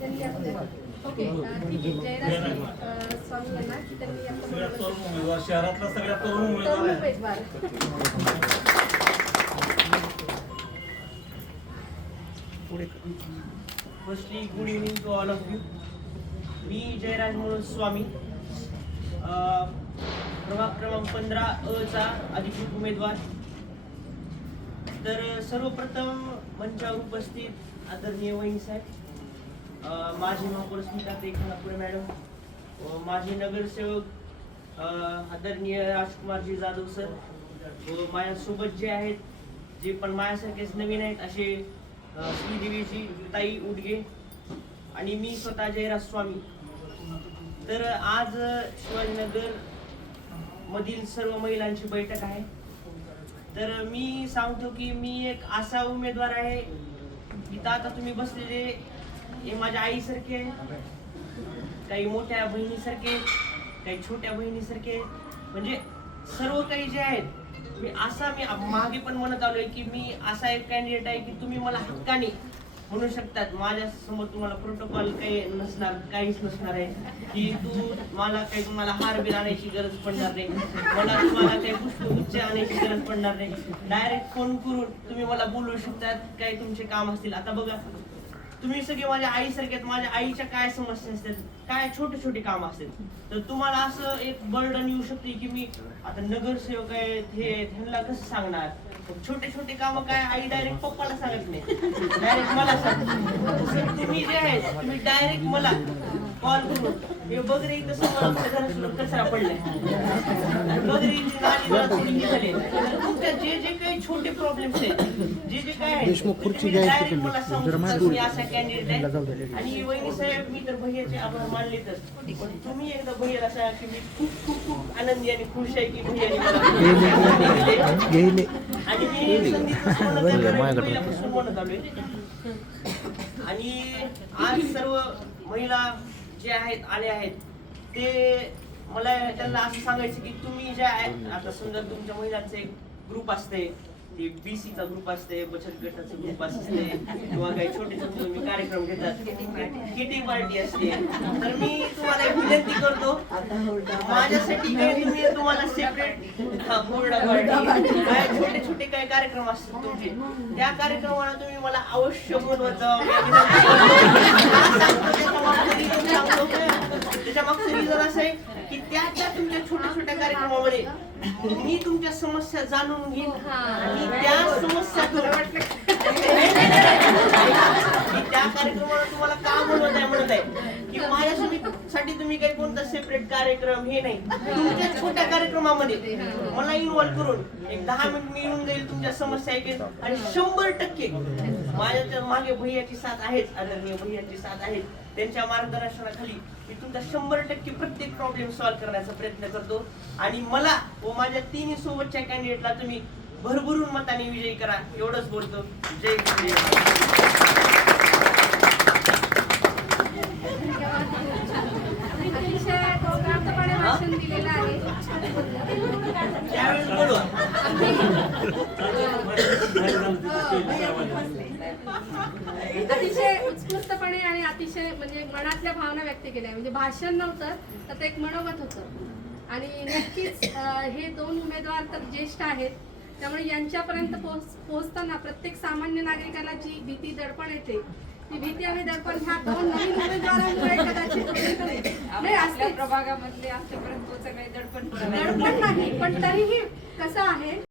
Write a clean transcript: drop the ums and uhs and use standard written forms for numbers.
त्यांनी ओके ठीक आहे. जयराज स्वामी यांना की त्यांनी शहरातला सगळ्यात तरुण उमेदवार. Firstly good evening to all of you. मी जयराज म्हणून स्वामी, प्रभाग क्रमांक 15 चा अधिकृत उमेदवार. तर सर्वप्रथम मंचावर उपस्थित आदरणीय वहिनी साहेब, माजी महापौर स्मिताताई खानापुरे मॅडम, माजी नगरसेवक आदरणीय राजकुमारजी जाधव सर, व माझ्यासोबत जे आहेत, जे पण माझ्यासारखेच नवीन आहेत असे श्रीदेवीची ताई उडगे आणि मी स्वतः जयराज स्वामी. तर आज शिवाजीनगर मधील सर्व महिलांची बैठक आहे. तर मी सांगतो की मी एक असा उमेदवार आहे, इथं आता तुम्ही बसलेले हे माझ्या आईसारखे, काही मोठ्या बहिणीसारखे, काही छोट्या बहिणीसारखे, म्हणजे सर्व काही जे आहेत, मी मागे पण म्हणत आलोय की मी असा एक कॅन्डिडेट आहे की तुम्ही मला हक्काने म्हणू शकतात. माझ्या समोर तुम्हाला प्रोटोकॉल काही नसणार, काहीच नसणार आहे की मला काही तुम्हाला हार बिल आणायची गरज पडणार नाही, मला तुम्हाला काही पुष्पगुच्छ आणायची गरज पडणार नाही. डायरेक्ट फोन करून तुम्ही मला बोलवू शकतात, काय तुमचे काम असतील. आता बघा, तुम्ही सगळे माझ्या आईसारखे आहेत. माझ्या आईच्या काय समस्या असतात, काय छोटे छोटे काम असतात, तर तुम्हाला असं एक बर्डन येऊ शकते की मी आता नगरसेवक आहे, हे त्यांना कसं सांगणार. छोटे छोटे काम काय आई डायरेक्ट पप्पाला सांगत नाही, डायरेक्ट मला सांगते. तुम्ही जे आहेत तुम्ही डायरेक्ट मला कॉल करून हे बघ रे इथं समोर कचरा पडलाय, बघ रे इथे नाली जरा थोडी निघाली, तुमच्या जे जे काही छोटे प्रॉब्लेम्स आहेत, जे जे काय आहेत, डायरेक्ट मला सांगू. मी असा कॅन्डिडेट आहे. आणि वहिनी साहेब, मी तर भैयाचे आभार मानलेतच, पण तुम्ही एकदा भैयाला सांगा की मी खूप खूप खूप आनंदी आणि खुश आहे की भैयाने मला आणि मी पहिल्यापासून म्हणत आलोय. आणि आज सर्व महिला जे आहेत आले आहेत, ते मला त्यांना असं सांगायचं की तुम्ही जे आहेत, आता समजा तुमच्या महिलांचं एक ग्रुप असते, ते बीसीचा ग्रुप असते, बचत गटाचा ग्रुप असते, किंवा काही छोटे छोटे तुम्ही कार्यक्रम घेतात, किटी पार्टी असते. तर मी तुम्हाला एक विनंती करतो, माझ्यासाठी काही तुम्हाला सेपरेट काय छोटे छोटे काही कार्यक्रम असतात तुमचे, त्या कार्यक्रमाला तुम्ही मला अवश्य बोलवत जावं. त्याच्या मागचं रिझन असं आहे की त्या तुमच्या छोट्या छोट्या कार्यक्रमामध्ये मी तुमच्या समस्या जाणून घेईन आणि त्या समस्या त्या कार्यक्रमाला तुम्हाला का बोलवत आहे म्हणत आहे की माझ्यासाठी तुम्ही काही कोणता सेपरेट कार्यक्रम हे नाही, तुमच्या छोट्या कार्यक्रमामध्ये मला इन्व्हॉल्व करून एक 10 मिनिट मी येऊन जाईल, तुमच्या समस्या ऐकेल आणि 100% माझ्या मागे भैयाची साथ आहेच, आदरणीय भैयाची साथ आहे. त्यांच्या मार्गदर्शनाखाली मी तुमचा 100% प्रत्येक प्रॉब्लेम सॉल्व्ह करण्याचा प्रयत्न करतो. आणि मला व माझ्या तिन्ही सोबतच्या कॅन्डिडेटला तुम्ही भरभरून मताने विजयी करा, एवढंच बोलतो. जय त्यावेळेस बोलवा. अतिशय उत्स्फूर्तपणे आणि अतिशय म्हणजे मनातल्या भावना व्यक्त केल्या. म्हणजे भाषण नव्हतं तर ते एक मनोगत होतं. आणि नक्कीच हे दोन उमेदवार तर ज्येष्ठ आहेत, त्यामुळे यांच्यापर्यंत पोहोचताना प्रत्येक सामान्य नागरिकाला जी भीती दडपण येते, ती भीती आणि दडपण ह्या दोन नवीन उमेदवारांमुळे कदाचित नाही असते. प्रभागामधले आजच्यापर्यंत दडपण नाही, पण तरीही कसं आहे